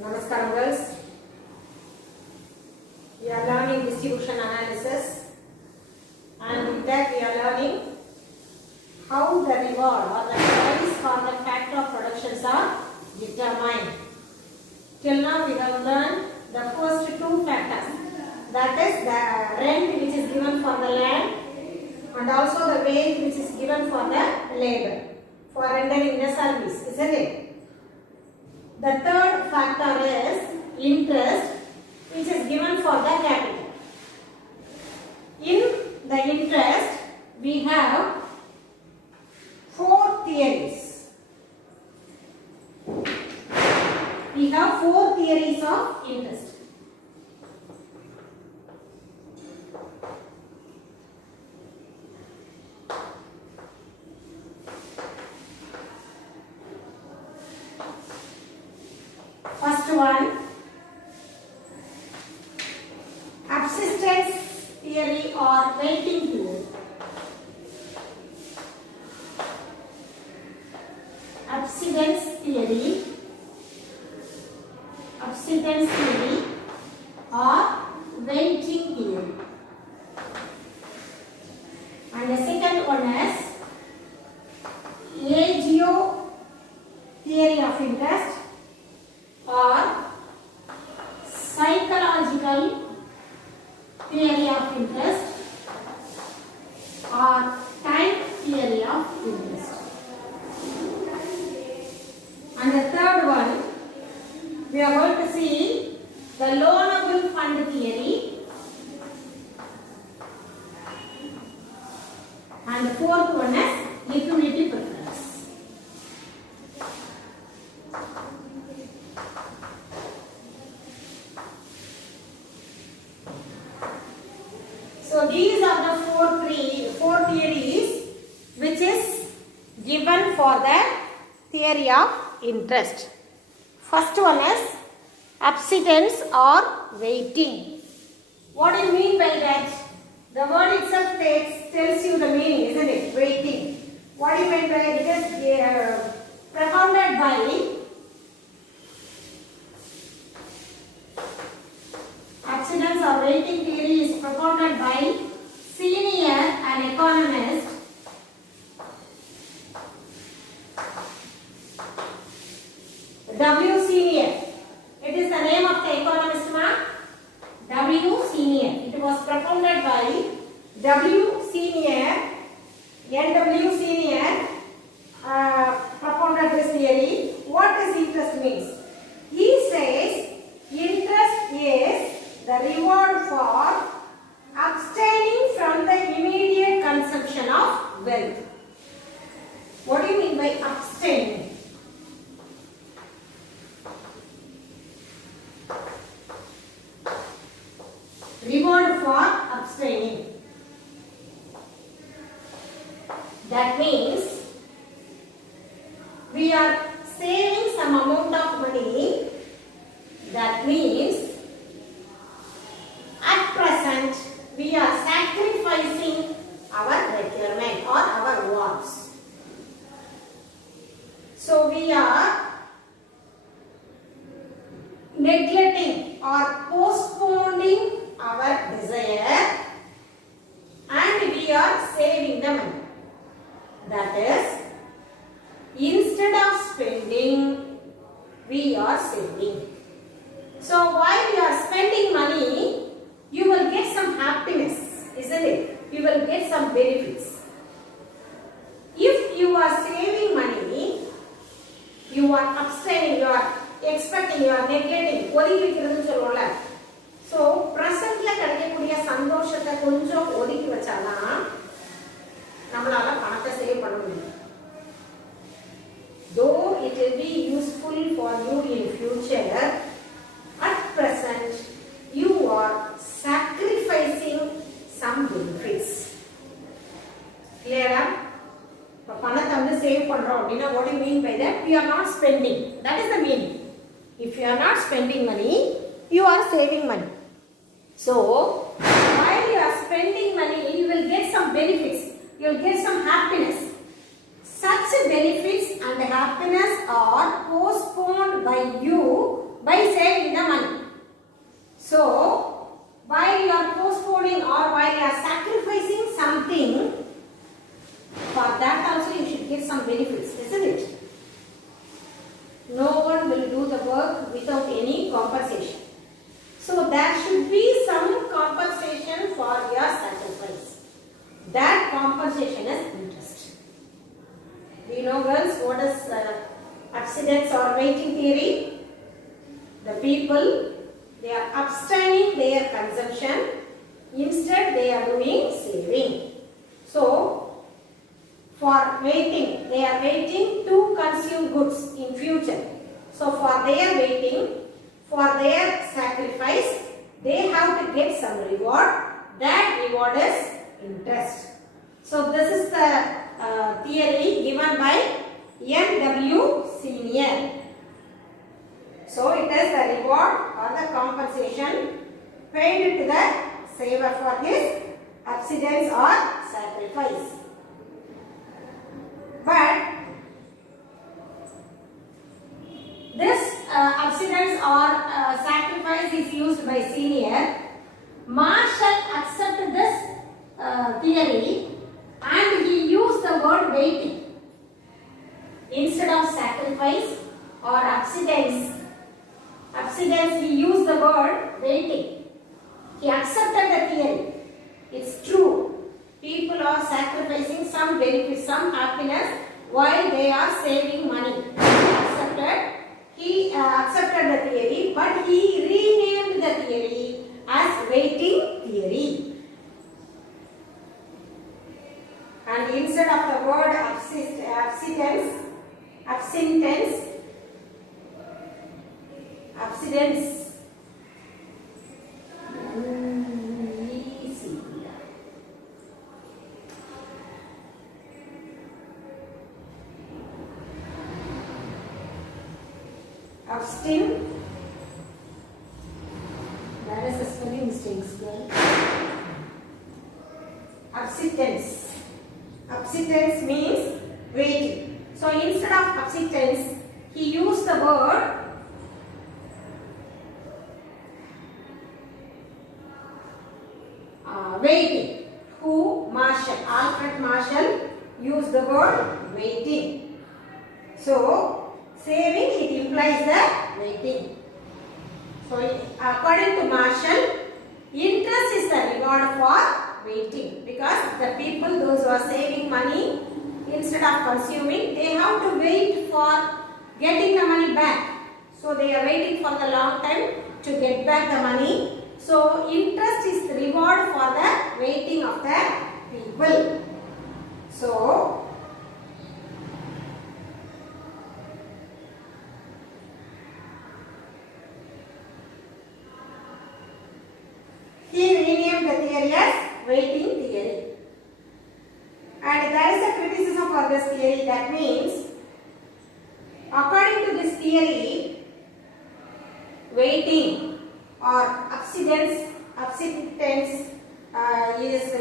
Namaskaram girls. We are learning distribution analysis, and with that we are learning how the reward or the price for the factor of productions are determined. Till now we have learned the first two factors, that is the rent which is given for the land and also the wage which is given for the labor for rendering the service, isn't it? The third factor is interest, which is given for the capital. In the interest, we have four theories. We have four theories of interest. First one, subsistence theory or waiting theory. Subsistence theory or waiting theory. And the second one is agio theory of interest or psychological theory of interest or time theory of interest. And the third one, we are going to see the loanable fund theory, and the fourth one is liquidity preference. So these are the four theories which is given for the theory of interest. First one is subsistence or waiting. What do you mean by that? The word itself tells you the meaning, isn't it? Waiting. What do you mean by it? It is propounded by subsistence or waiting theory is propounded by senior and economist W. Senior. It is the name of the economist, ma? W. Senior. It was propounded by W. Senior. N.W. Senior propounded this theory. What does interest means? He says interest is the reward for abstaining from the immediate consumption of wealth. What do you mean by abstaining? Reward for abstaining. That means we are saving some amount of money. That means at present we are sacrificing our requirement or our wants. So we are neglecting or postponing our desire and we are saving the money. That is, instead of spending, we are saving. So while you are spending money, you will get some happiness, isn't it? You will get some benefits. If you are saving money, you are abstaining, you are expecting, you are neglecting. So, presentல கிடைக்கக்கூடிய சந்தோஷத்தை கொஞ்சம் ஒதுக்கி வச்சாதான் நம்மளால பணத்தை save பண்ண முடியும். Though it will be useful for you in future, at present you are sacrificing some benefits. Clear? இப்போ பணத்தை வந்து சேவ் பண்றோம் அப்படின்னா what do you mean by that? We are not spending. That is the meaning. If you are not spending money, you are saving money. So, while you are spending money, you will get some benefits. You will get some happiness. Such benefits and happiness are postponed by you by saving the money. So, while you are postponing or while you are sacrificing something, for that also you should get some benefits, isn't it? No one will do the work without any compensation. So, there should be some compensation for your sacrifice. That compensation is interest. Do you know, girls, what is abstinence or waiting theory? The people, they are abstaining their consumption, instead they are doing saving. So, for waiting, they are waiting to consume goods in future. So, for their waiting, for their sacrifice, they have to get some reward. That reward is interest. So, this is the theory given by N.W. Senior. So, it is the reward or the compensation paid to the saver for his abstinence or sacrifice. But this abstinence or sacrifice is used by Senior. Marshall accepted this theory and he used the word waiting. Instead of sacrifice or abstinence, he used the word waiting. He accepted the theory. It's true. People are sacrificing some benefits, some happiness while they are saving money. He accepted the theory, but he renamed the theory as waiting theory. And instead of the word abstinence, abstain. That is a spelling mistake, girl. Abstinence means waiting. So instead of abstinence, he used the word waiting. Who? Marshall. Alfred Marshall used the word waiting. So, saving, it implies the waiting. So, according to Marshall, interest is the reward for waiting, because the people, those who are saving money, instead of consuming, they have to wait for getting the money back. So, they are waiting for the long time to get back the money. So, interest is the reward for the waiting of the people. So, he renamed the theory as waiting theory. And there is a criticism for this theory. That means, according to this theory, waiting or abstinence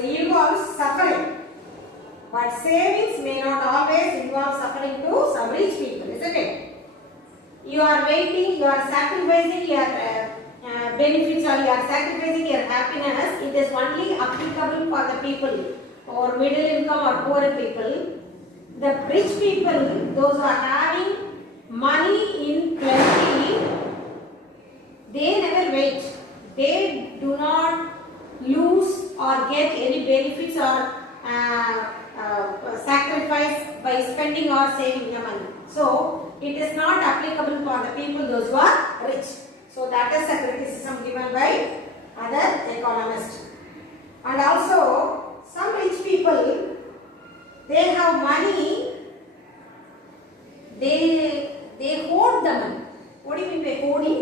involves suffering. But savings may not always involve suffering to some rich people, isn't it? You are waiting, you are sacrificing your benefits, or you are sacrificing your happiness. It is only applicable for the people or middle income or poor people. The rich people, those who are having money in plenty, they never wait. They do not lose or get any benefits or sacrifice by spending or saving the money. So, it is not applicable for the people, those who are rich. So, that is a criticism given by other economists. And also, some rich people, they have money, they hoard the money. What do you mean by hoarding?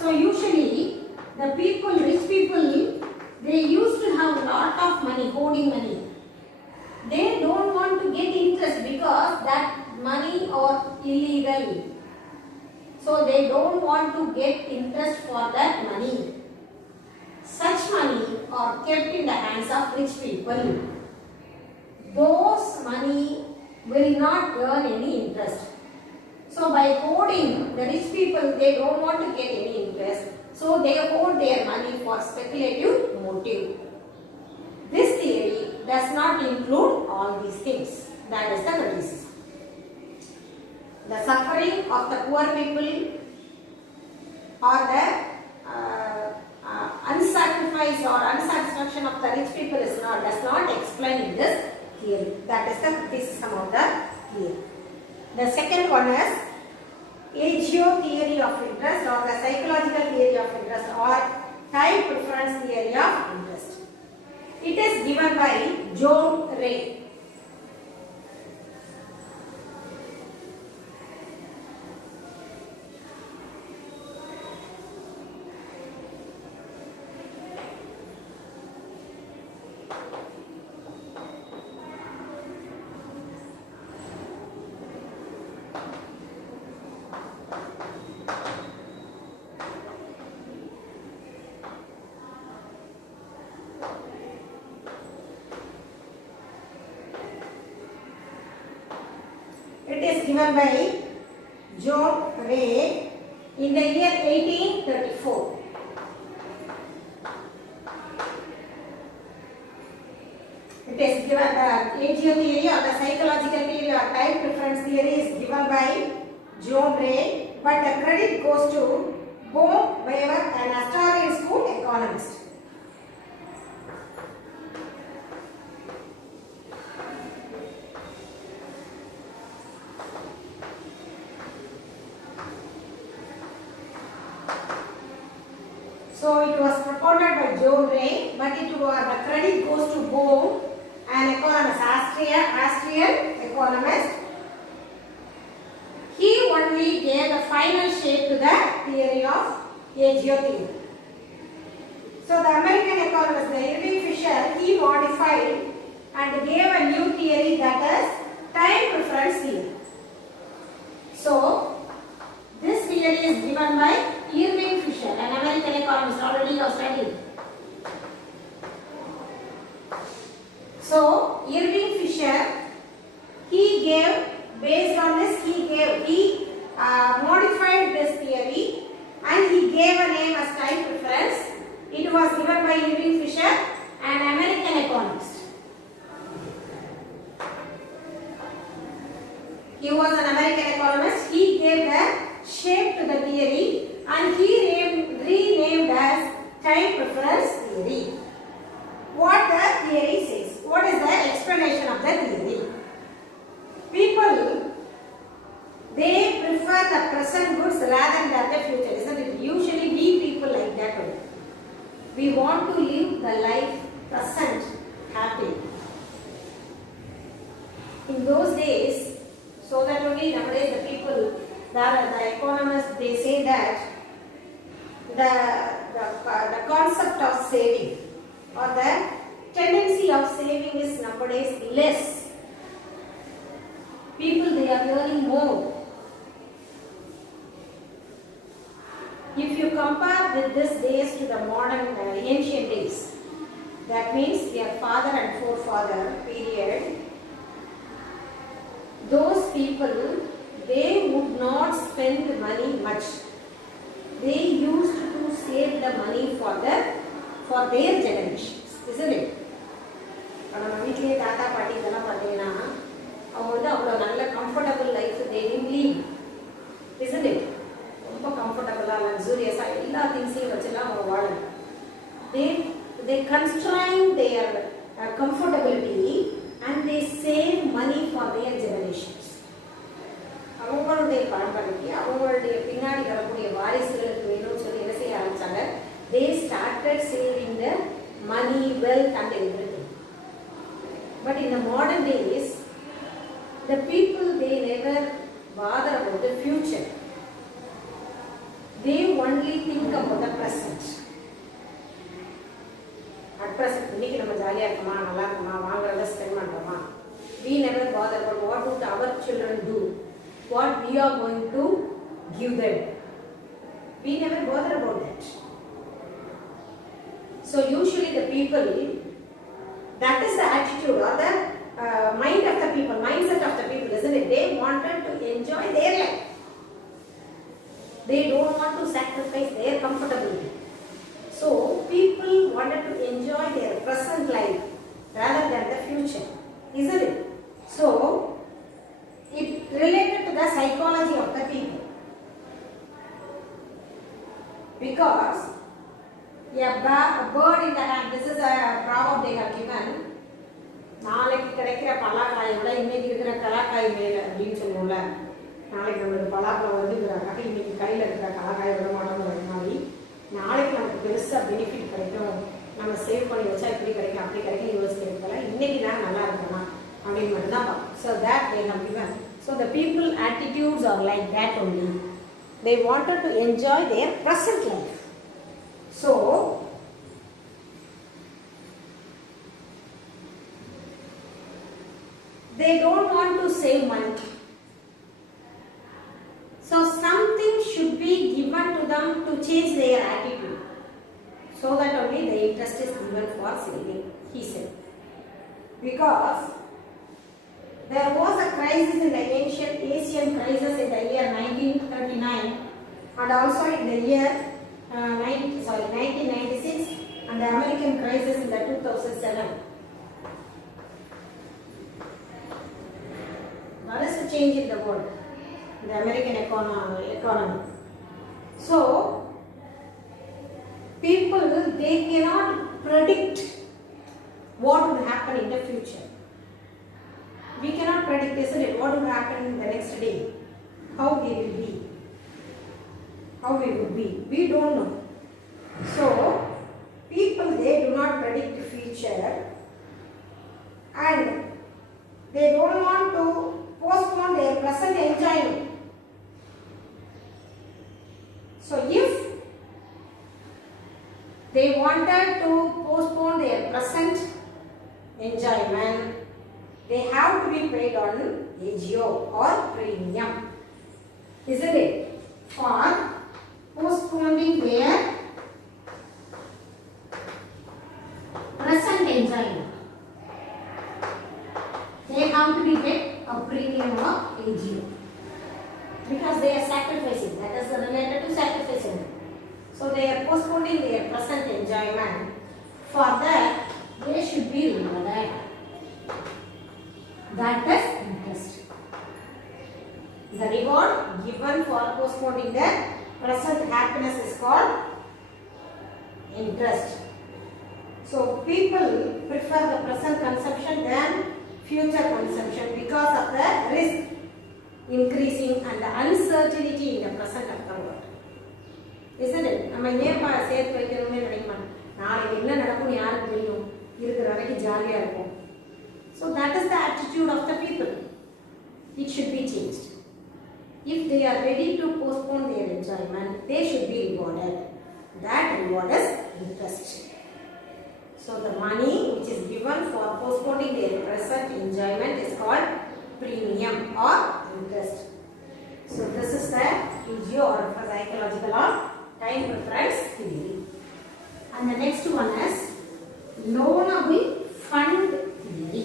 So, usually, the people, rich people, they used to have a lot of money, hoarding money. They don't want to get interest because that money are illegal. So, they don't want to get interest for that money. Such money are kept in the hands of rich people. Those money will not earn any interest. So by hoarding, the rich people, they don't want to get any interest. So they hoard their money for speculative motive. This theory does not include all these things. That is the criticism. The suffering of the poor people or the unsacrificed or unsatisfaction of the rich people does not explain in this theory. That is the criticism of the theory. The second one is agio theory of interest or the psychological theory of interest or type preference theory of interest. It is given by John Ray. It is given by John Ray in the year 1834. It is given agio theory or the psychological theory or type preference theory is given by John Ray, but the credit goes to Bohm Weaver, an Astoria School economist. So it was propounded by John Ray, but the credit goes to Bohm, an economist, Austrian economist. He only gave the final shape to the theory of agio theory. So the American economist, the Irving Fisher, he modified and gave a new theory, that is time preference theory. So this theory is given by Irving Fisher, an American economist, already you have studied. So Irving Fisher, he gave, based on this, he modified this theory and he gave a name as time preference. It was given by Irving Fisher, an American economist. He was an American economist. He gave the shape to the theory and he renamed as time preference theory. What the theory says? What is the explanation of the theory? People, they prefer the present goods rather than the future, isn't it? Usually we people like that only. We want to live the life present happy. In those days, so that only nowadays the people, the economists, they say that the concept of saving or the tendency of saving is nowadays less. People, they are earning more. If you compare with these days to the modern ancient days, that means their father and forefather period, those people, they would not spend money much. They used to save the money for their generations, isn't it? நம்ம வீட்லயே தாத்தா பாட்டி இதெல்லாம் பார்த்தீங்கன்னா அவங்க அவ்வளோ நல்ல comfortable life they didn't live, isn't it? ரொம்ப கம்ஃபர்டபுளாக லக்ஸூரியஸாக எல்லா திங்ஸையும் வச்சுலாம் அவங்க வாழணும். They constrain their comfortability and they save money for their generations. அவங்களுடைய பரம்பரைக்கு அவங்களுடைய பின்னாடி வரக்கூடிய வாரிசுகளுக்கு வேணும்னு சொல்லி என்ன செய்ய ஆரம்பிச்சாங்க? They started saving the money, wealth and everything. But in the modern days, the people, they never bother about the future. They only think about the present. At present, இன்னைக்கு நம்ம ஜாலியா இருக்கமா, நல்லா இருக்கமா, வாங்குறத ஸ்பெண்ட் பண்றோமா? We never bother about what would our children do, what we are going to give them. We never bother about that. So usually the people, that is the attitude or the mind of the people, mindset of the people, isn't it? They wanted to enjoy their life. They don't want to sacrifice their comfortability. So people wanted to enjoy their present life rather than the future, isn't it? So it related to the psychology of the people. Because a bird in the hand, this is a proverb they have given. நாளைக்கு கிடைக்கிற பலாக்காயை விட இன்னைக்கு இருக்கிற கலாக்காய் மேல அப்படின்னு சொல்லுவோம்ல. நாளைக்கு நம்மளுக்கு பலாக்காய் வந்துக்கிறாங்க, இன்னைக்கு கையில் இருக்கிற கலாக்காயை விட மாட்டோங்கிற மாதிரி நாளைக்கு நமக்கு பெருசாக பெனிஃபிட் கிடைக்கும், நம்ம சேவ் பண்ணி வச்சா இப்படி கிடைக்கும் அப்படி கிடைக்கும் யோசிக்கிறதுல இன்னைக்கு தான் நல்லா இருக்கணும் அப்படின்னு மட்டும் தான் பார்ப்போம். So that they have given. So the people attitudes are like that only. They wanted to enjoy their present life. So they don't want to save money. So something should be given to them to change their attitude. So that only the interest is given for saving, he said. Because there was a crisis in the ancient Asian crisis in the year 1939 and also in the year 1996 and the American crisis in the 2007. What is the change in the world, the American economy? So people, they cannot predict what will happen in the future. We cannot predict, isn't it, what will happen in the next day, how we will be, how we would be. We don't know. So people, they do not predict the future and they don't want to postpone their present enjoyment. So if they wanted to postpone their present enjoyment, they have to be paid on AGO or premium, isn't it, for postponing their present enjoyment. They have to be paid a premium or AGO because they are sacrificing. That is related to sacrificing. So they are postponing their present enjoyment. For that, they should be rewarded. That is interest. The reward given for postponing the present happiness is called interest. So people prefer the present consumption than future consumption because of the risk increasing and the uncertainty in the present of the world, isn't it? நம்ம ஏன் சேர்த்து வைக்கணும்னு நினைக்க மாட்டோம். நாளைக்கு என்ன நடக்கும்னு யாருக்கு தெரியும், இருக்கிற வரைக்கும் ஜாலியாக இருக்கும். So that is the attitude of the people. It should be changed. If they are ready to postpone their enjoyment, they should be rewarded. That reward is interest. So the money which is given for postponing their present enjoyment is called premium or interest. So this is the PGO or psychological or time preference theory. And the next one is loanable fund theory.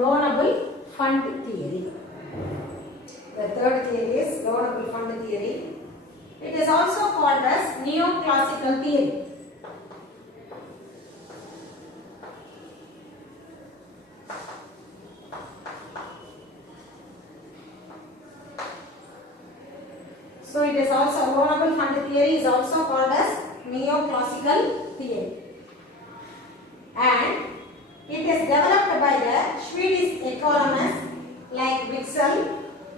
Loanable fund theory. The third theory is loanable fund theory. It is also called as neoclassical theory. So it is also loanable fund theory is also called as neoclassical theory. And it is developed by the Swedish economists like Wicksell,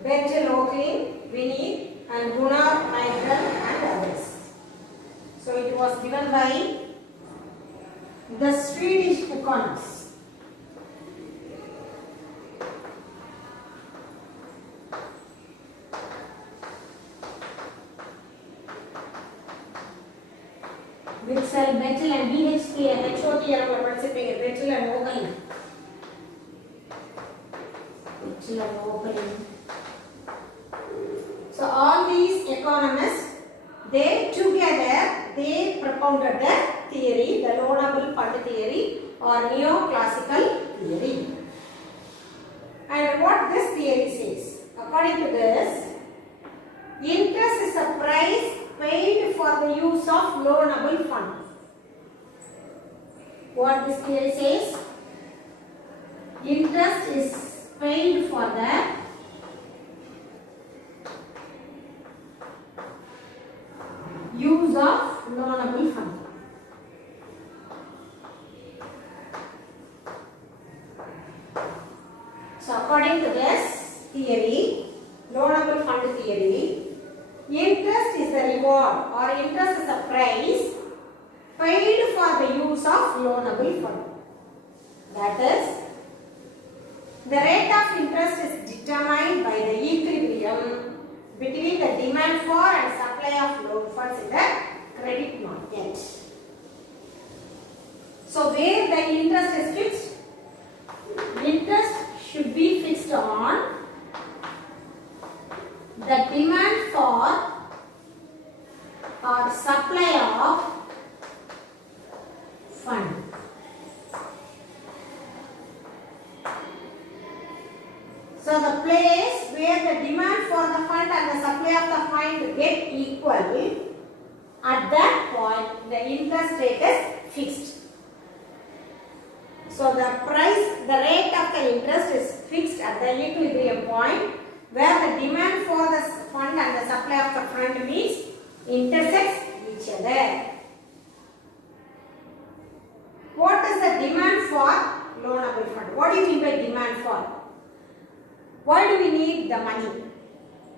Bertil Oakley, Winnie and Gunnar Myrdal and others. So it was given by the Swedish economists. Wicksell, Bertil and BHP and HOT are participating. Bertil and Oakley. Bertil and Oakley. So all these economists, they together, they propounded the theory, the loanable fund theory or neoclassical theory. And what this theory says, according to this, interest is a price paid for the use of loanable fund. What this theory says, interest is paid for the use of loanable fund. So according to this theory, loanable fund theory, interest is the reward or interest is a price paid for the use of loanable fund. That is, the rate of interest is determined by the equilibrium between the demand for and supply of loan funds in the credit market. So where the interest is fixed? Interest should be fixed on the demand for or supply of fund. So the place where the demand for the fund and the supply of the fund get equal, at that point the interest rate is fixed. So the rate of the interest is fixed at the equilibrium point where the demand for the fund and the supply of the fund means intersects each other. What is the demand for loanable fund? What do you mean by demand for? Why do we need the money?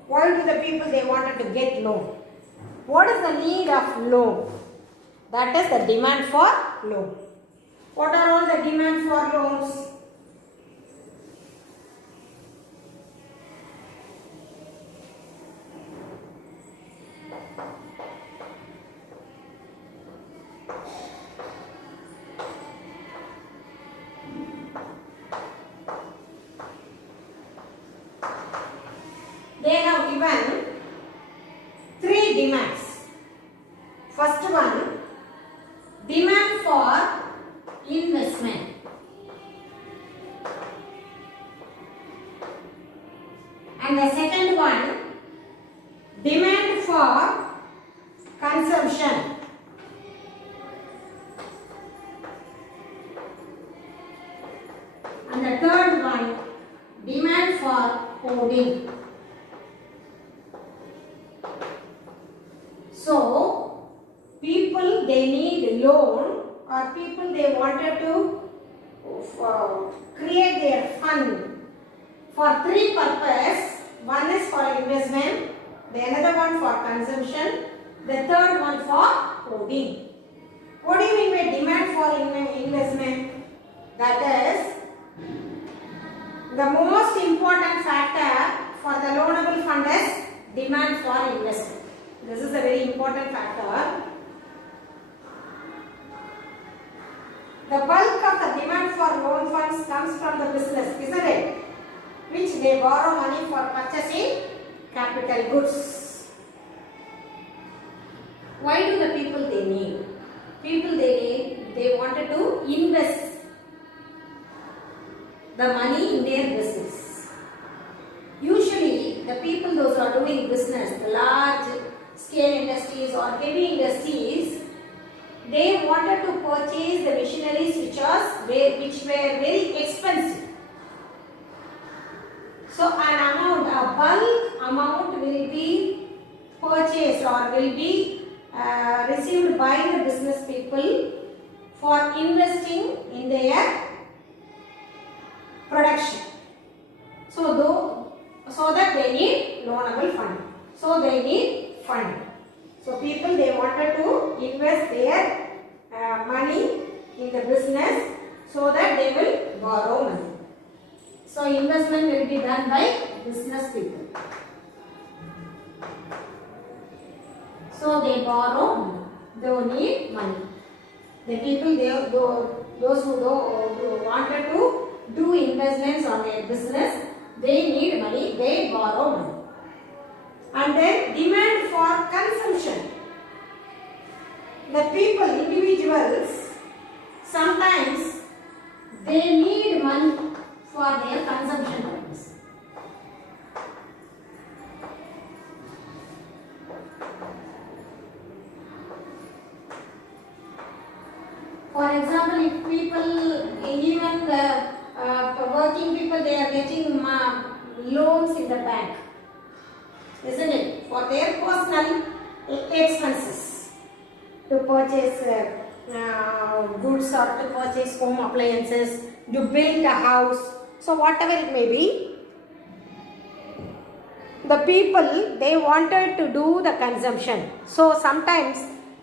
Why do the people they wanted to get loan? What is the need of loan? That is the demand for loan. What are all the demand for loans? They have given 3 demands. First one, demand for investment. And the second one, demand for consumption. And the third one, demand for holding. So, people they need loan or people they wanted to create their fund for 3 purposes. One is for investment, the another one for consumption, the third one for holding. What do you mean by demand for investment? That is, the most important factor for the loanable fund is demand for investment. This is a very important factor. The bulk of the demand for loan funds comes from the business, isn't it? Which they borrow money for purchasing capital goods. Why do the people they need? People they wanted to invest the money in their business. Usually the people those who are doing business, the large scale industries or heavy industries, they wanted to purchase the machineries which were very expensive. So a bulk amount will be purchased or will be received by the business people for investing in their production. So that they need loanable fund. So they need fund. So people they wanted to invest their money in the business so that they will borrow money. So investment will be done by business people. So they borrow money. They need money. The people those who wanted to do investments on their business, they need money. They borrow money. And then demand for consumption. the people, individuals, sometimes they need money for their consumption purpose. For example, if people, even the working people, they are getting loans in the bank, isn't it? For their personal expenses, to purchase goods or to purchase home appliances, to build a house, so whatever it may be, the people, they wanted to do the consumption. So sometimes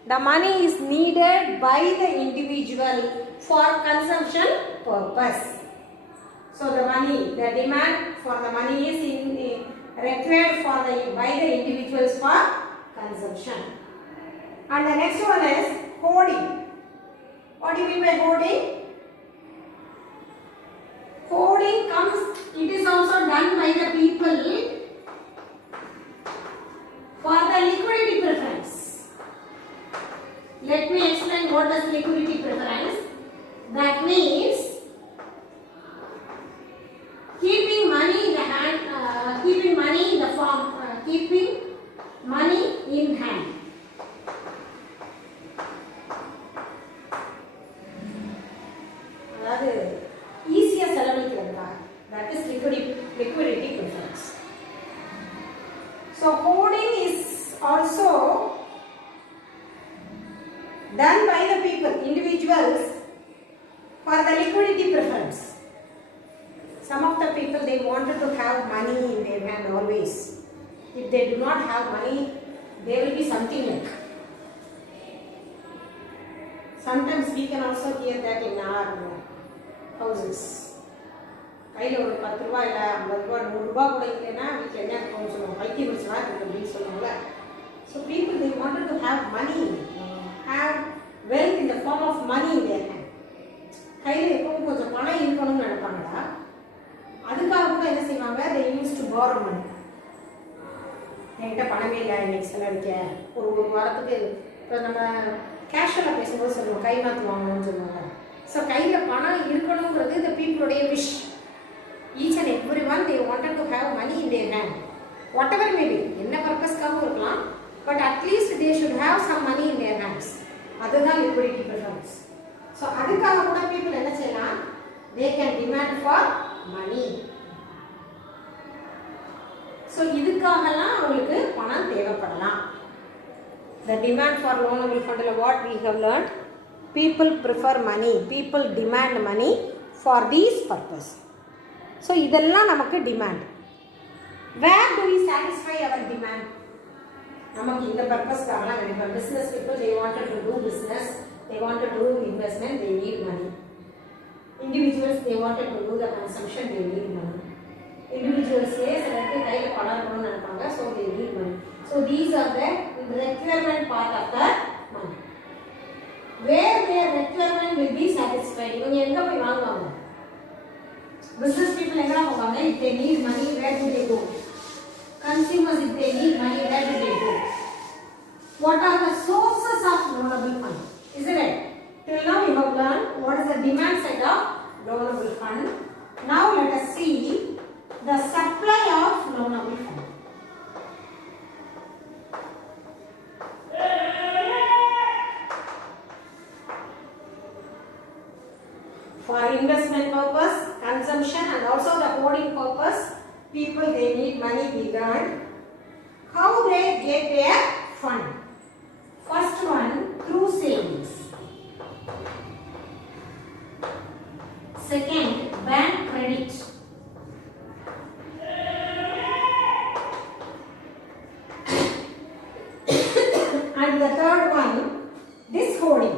the money is needed by the individual for consumption purpose. So the money, the demand for the money is required by the individuals for consumption. And the next one is hoarding. What do you mean by hoarding? Hoarding comes, it is also done by the people for the liquidity preference. Let me explain what is liquidity preference. That means keeping money in the hand, keeping money in the form, keeping money in hand. அதாவது ஈஸியா செலவழிக்கிறதுக்கா, that is liquidity preference. So hoarding is also done by the people, individuals, for the liquidity preference. Some of the people, they wanted to have money in their hand always. If they do not have money, there will be something like. Sometimes we can also hear that in our houses. கையில் ஒரு 10 ரூபாய் இல்லை 50 ரூபாய் 100 ரூபாய் கூட இல்லைன்னா வீட்டில் என்ன இருக்கும்னு சொல்லுவாங்க, பைத்தியம் பிடிச்சா இருக்கு அப்படின்னு சொல்லுவாங்கல்ல. So people, they wanted to have money, have wealth in the form of money in their hand. கையில் எப்பவும் கொஞ்சம் பணம் இருக்கணும்னு நினைப்பாங்கடா. அதுக்காக கூட என்ன செய்வாங்க, they used to borrow money. என்கிட்ட பணமே இல்லை இன்னைக்கு செலவழிக்க, ஒரு வாரத்துக்கு. இப்போ நம்ம கேஷுவலாக பேசும்போது சொல்லுவோம் கை மாற்று வாங்கணும்னு சொல்லுவாங்க. ஸோ கையில் பணம் இருக்கணுங்கிறது இந்த பீப்புளுடைய wish. Each and every one, they wanted to have money in their hand, whatever may be, என்ன பர்பஸ்க்காகவும் இருக்கலாம், but at least they should have some money in their hands. அதுதான் liquidity preference. ஸோ அதுக்காக கூட பீப்புள் என்ன செய்யலாம், they can demand for money. So இதுக்காகலாம் அவங்களுக்கு பணம் தேவைப்படலாம். The demand for loanable fund, what we have learned, people prefer money, people demand money for these purpose. So இதெல்லாம் நமக்கு demand. Where do we satisfy our demand? நமக்கு இந்த பர்பஸ்க்காகலாம் வேணும். Business people, they wanted to do business, they wanted to do investment, they need money. Individuals, they wanted to do the consumption, they need money. Individuals சிலருக்கு கையில் பணம் இருக்கணும்னு நினைப்பாங்க, so they need money. So these are the requirement part of the money. Where their requirement will be satisfied. இவங்க எங்க போய் வாங்குவாங்க? Business people எங்க போவாங்க? If they need money, where do they go? Consumers, if they need money, where do they go? What are the sources of loanable fund? Isn't it? Till now we have learned what is the demand side of loanable fund. Now let us see the supply of loanable fund. For investment purpose, consumption, and also the hoarding purpose, people, they need money beyond. How they get their fund? First one, through savings. Second, bank credit. And the third one, this hoarding.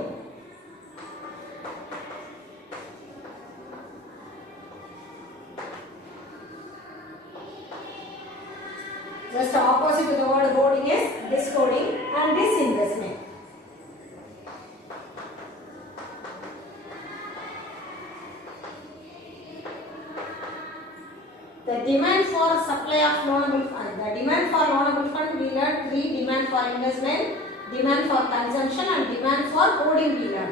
Just opposite to the word hoarding is dishoarding and disinvestment. The demand for supply of loanable fund. The demand for loanable fund, we learned 3: demand for investment, Demand for consumption and demand for holding period.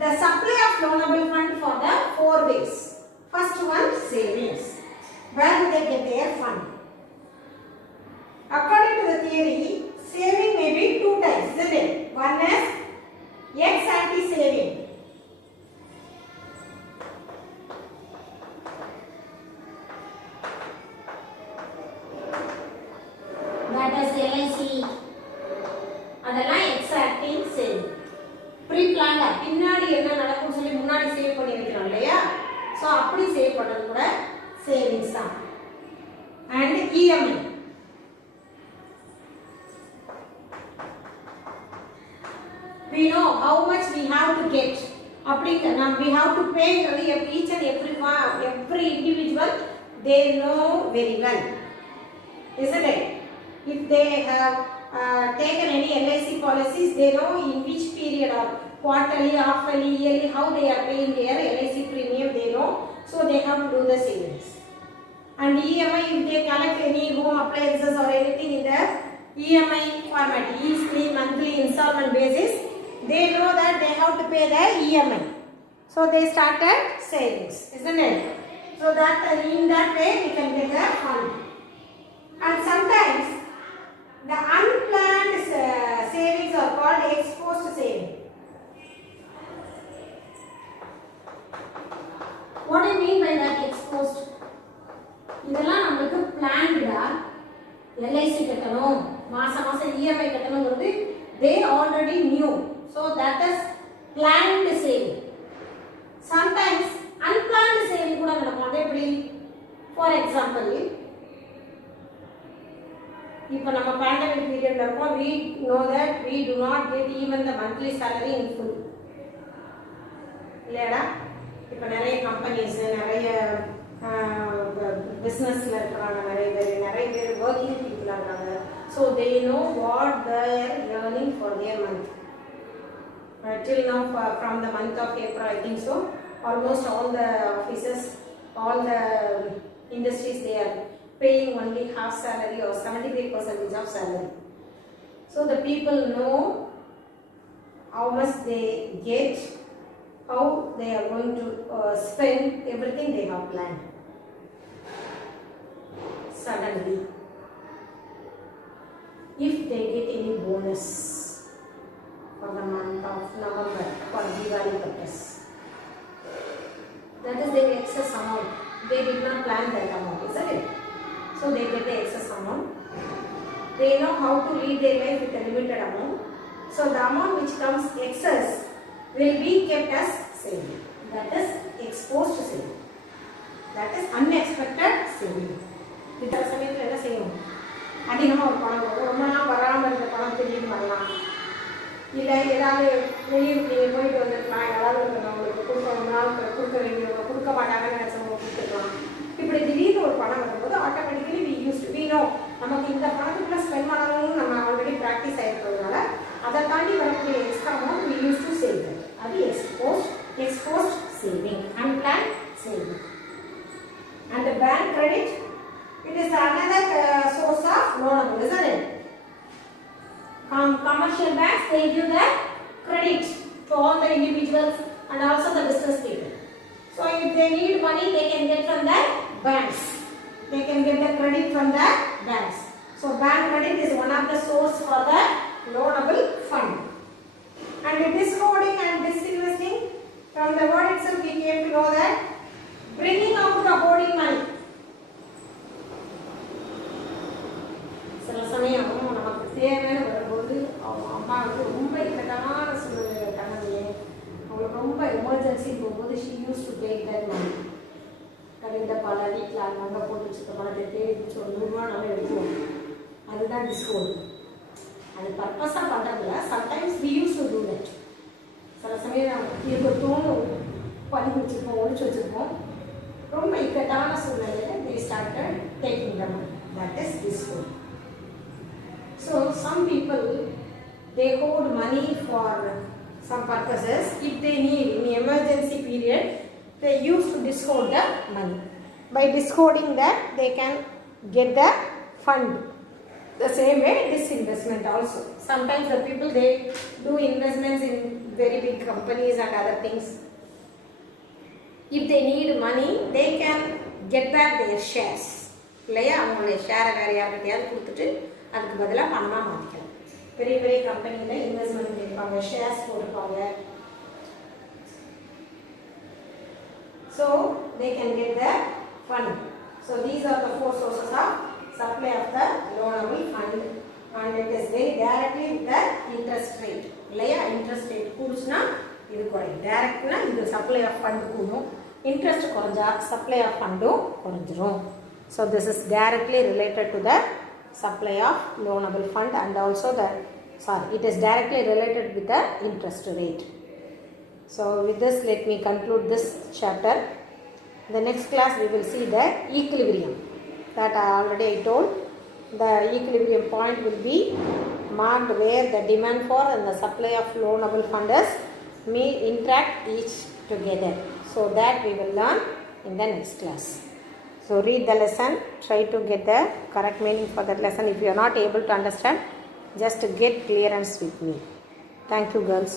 The supply of loanable fund for the 4 ways. First one, savings. Where do they get their fund? According to the theory, saving may be 2 types, isn't it? One is ex ante saving. That is LIC. அதெல்லாம் ex ante saving. Pre-planned. பின்னாடி என்ன நடக்கும்னு சொல்லி முன்னாடி save பண்ணி வைக்கிறோம் இல்லையா? So அப்படி சேவ் பண்றது கூட சேவிங்ஸ் தான். And EMI. We know how much we have to get. We have to pay each and every individual. They know very well, isn't it? If they have taken any LIC policies, they know in which period or quarterly, half-yearly, yearly, how they are paying their LIC premium. They know, so they have to do the savings. And EMI, if they collect any home appliances or anything in the EMI format, easily monthly installment basis, they know that they have to pay the EMI. So they started savings, isn't it? So that in that way we can get the fund. And sometimes the unplanned savings are called exposed saving. What do you mean by that exposed? இதெல்லாம் நமக்கு பிளான்டா LIC கட்டணும் மாசம் EMI கட்டணும்ங்கிறது they already knew, so that is planned saving. Sometimes unplanned saving கூட நடக்கும். அது எப்படி? For example, இப்போ நம்ம pandemic periodல இருக்கோம், we know that we do not get even the monthly salary in full. இல்லையா? இப்போ நிறைய கம்பெனிஸ் நிறைய businessல இருக்காங்க, நிறைய பேர் working people இருக்காங்க. So they know what they are earning for their month. Till now, from the month of April, I think so, almost all the offices, all the industries, they are paying only half salary or 75% of salary. So the people know how much they get, how they are going to spend, everything they have planned. Suddenly, if they get any bonus for the month of November for Diwali purpose, that is their excess amount. They did not plan that amount, isn't it? So they get the excess amount. They know how to lead their life with a limited amount. So the amount which comes excess will be kept as saving. That is exposed saving. That is unexpected saving. இந்த சமயத்தில் என்ன செய்யும்? அதிகமாக ஒரு பணம் வரும், ரொம்ப நாள் வராமல் இருந்த பணம் திடீர்னு வரலாம். இல்லை ஏதாவது வெளியூருக்கு நீங்கள் போயிட்டு வந்துருக்கலாம், யாராவது உங்களுக்கு கொடுக்க வேண்டியவங்க கொடுக்க மாட்டாங்கன்னு நினச்சவங்க கொடுத்துக்கலாம். இப்படி திடீர்னு ஒரு பணம் வரும்போது ஆட்டோமேட்டிக்கலி we know நமக்கு இந்த பணத்துக்குள்ள ஸ்பெண்ட் பண்ணணும்னு நம்ம ஆல்ரெடி ப்ராக்டிஸ் ஆகிருக்கிறதுனால அதை தாண்டி வரக்கூடிய extra amount we used to save that. அது exposed saving, unplanned saving. And the bank credit, it is another source of loanable, isn't it? Commercial banks, they give the credit to all the individuals and also the business people. So if they need money, they can get from the banks. They can get the credit from the banks. So bank credit is one of the source for the loanable fund. And disholding and disinvesting, from the word itself we came to know that bringing out the hoarding money. சில சமயம் நமக்கு தேவைன்னு வரும்போது அவங்க அம்மா வந்து ரொம்ப இக்கட்டான சூழ்நிலை கணவனே அவங்களுக்கு ரொம்ப எமர்ஜென்சி போகும்போது she used to take that money. கடையில் பல வீட்டில் அங்கே போட்டு வச்சுக்க பணத்தை தேடிச்சு ஒரு 100 ரூபா நம்ம எடுத்துவோம். அதுதான் டிஸ்கவுண்ட். அது பர்பஸாக பண்ணுறதில்ல. Sometimes we used to do that. சில சமயம் இருக்கட்டும் பண்ணி வச்சுருப்போம், ஒழிச்சு வச்சுருப்போம். ரொம்ப இக்கட்டான சூழ்நிலையில் they started taking the money. That is discount. So some people, they hold money for some purposes. If they need in emergency period, they used to discount the money. By discounting that, they can get the fund. The same way this investment also. Sometimes the people they do investments in very big companies and other things. If they need money, they can get back their shares. இல்லையா அவங்களுடைய ஷேரை வேறு யார்கிட்டையாவது கொடுத்துட்டு அதுக்கு பதிலாக பணமாக மாற்றிக்கலாம். பெரிய பெரிய கம்பெனியில் இன்வெஸ்ட்மெண்ட் பண்ணியிருப்பாங்க, ஷேர்ஸ் போட்டிருப்பாங்க. So they can get the fund. So these are the four sources of supply of the loanable fund, and it is very directly with the interest rate. இல்லையா இன்ட்ரெஸ்ட் ரேட் கூடுச்சுன்னா இது குறையும். டைரக்ட்னா இது supply of fund கூடும், interest குறைஞ்சா supply of ஃபண்டும் குறைஞ்சிரும். So this is directly related to the supply of loanable fund, and also it is directly related with the interest rate. So with this, let me conclude this chapter. In the next class we will see the equilibrium that I already told. The equilibrium point will be marked where the demand for and the supply of loanable funders may interact each together. So that we will learn in the next class. So read the lesson, try to get the correct meaning for that lesson. If you are not able to understand, just get clearance with me. Thank you, girls.